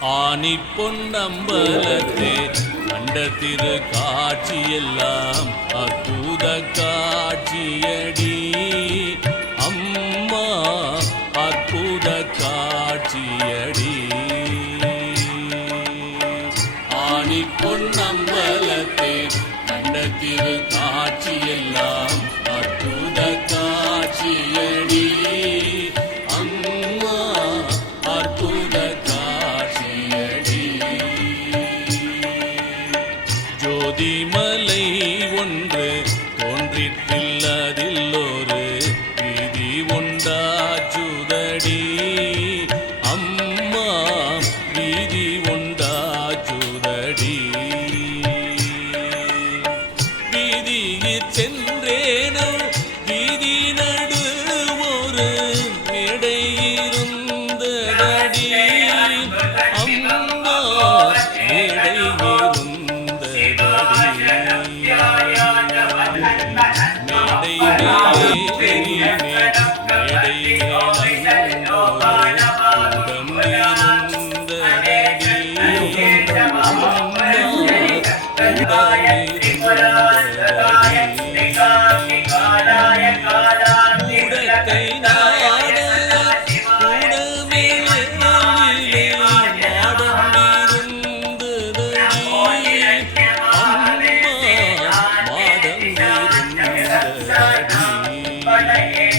ஆணி பொன்னம்பலத்தே கண்ட திரு காட்சியெல்லாம் அற்புத காட்சியடி. அம்மா அற்புத காட்சியடி. ஆணி பொன்னம்பலத்தே கண்ட திரு காட்சியெல்லாம் அற்புத காட்சியடி. அம்மா அற்புத காட்சியடி. ஜோதிமலை ஒன்று தோன்றிட்டில்லதில் ஒரு விதி உண்டாச்சுதடி அம்மா வீதி ஒன்று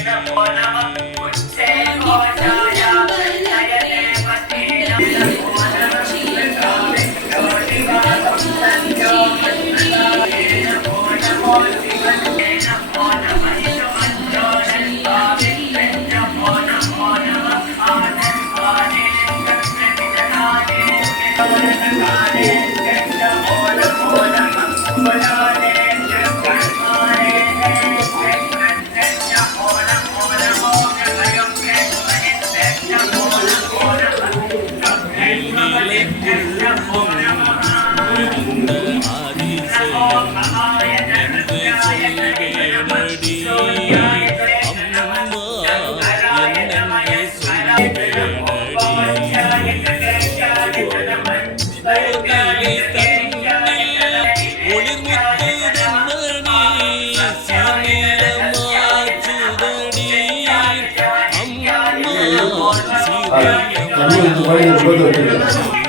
Yeah. போய்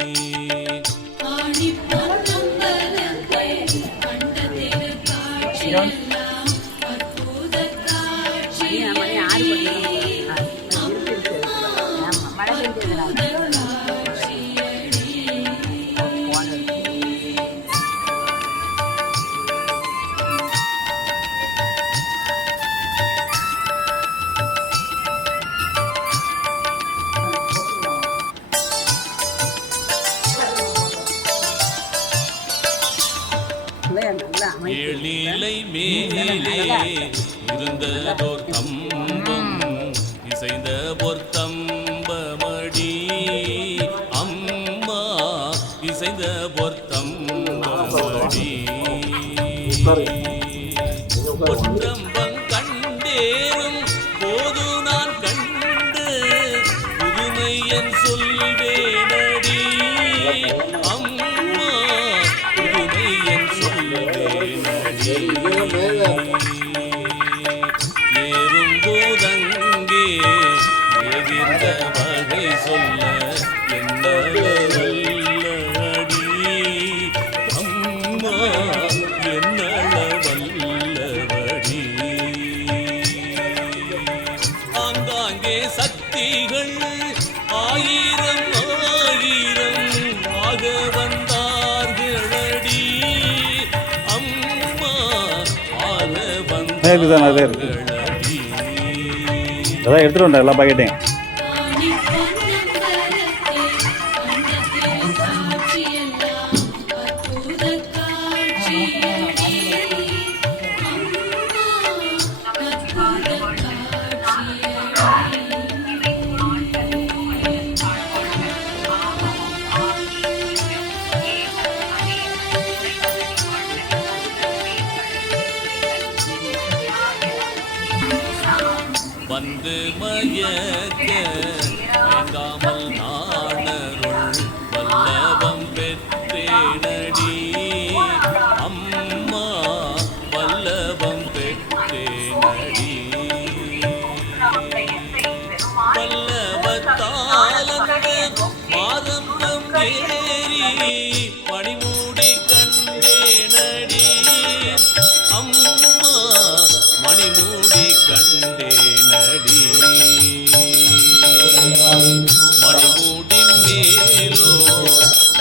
You. இருந்ததோர் கம்பம் இசைந்த பொற்கம்பமடி அம்மா இசைந்த பொற்கம்பமடி இருக்குதா நிறைய இருக்கு. வந்தார்களடி அதான் எடுத்துகிட்டு வந்தேன் எல்லா பாக்கெட்டையும் மயக்க வேண்டாமல் நாணருள் வல்லபம் பெற்றேனடி.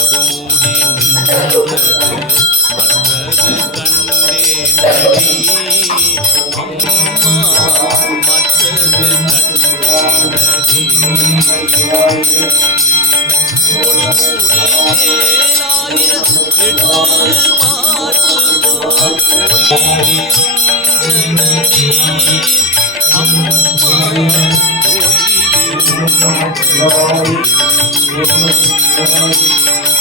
முடுமூடி நின்றது மற்றது கண்டேனடி அம்மா மற்றது கண்டேனடி முடுமூடி மேலாயிரம் எட்டு மாற்று போல் கோயிலிருந்தனடி அம்மா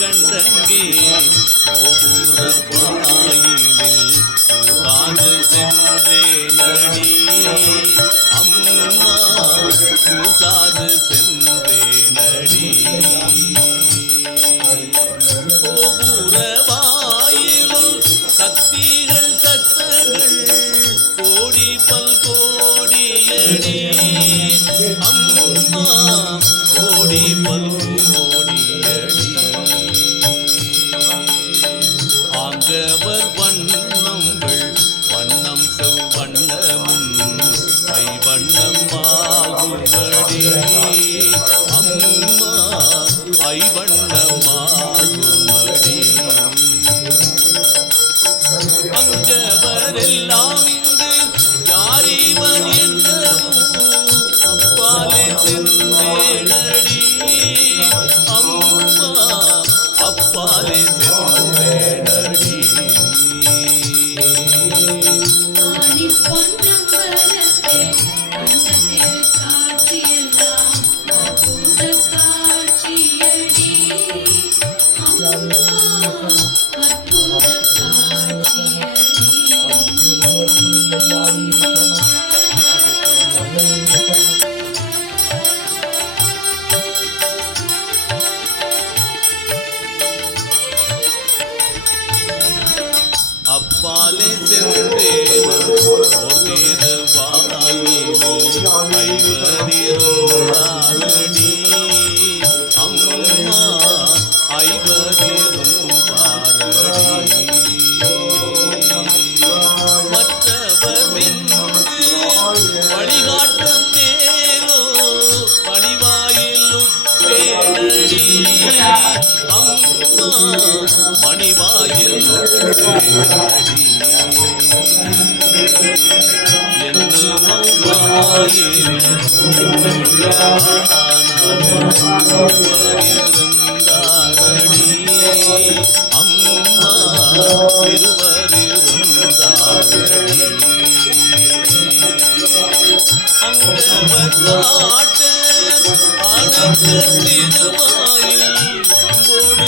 கண்டங்கே கோபுர வாயிலில் சாது சென்றே நடி. அம்மா சாது சென்றே நடி. கோபுர வாயிலும் சக்திகள் சக்தர்கள் கோடி பல் கோடியடி மணிவாயில் இருந்தாரடி அம்மா திருவருந்தாரடி அங்கவர் நாட்டு அணக்கு திருவா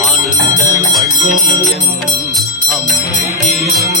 ஆனந்த வழியன் அம்மையிலும்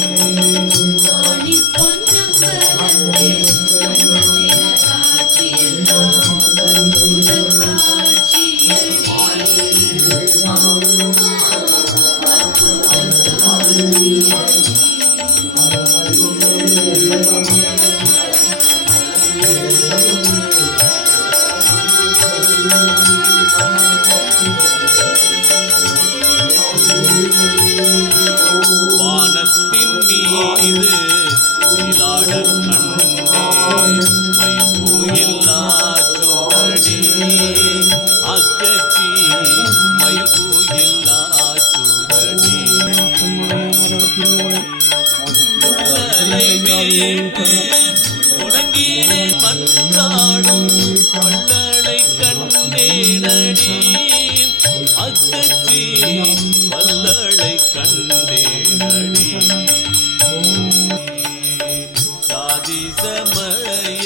மரிசமய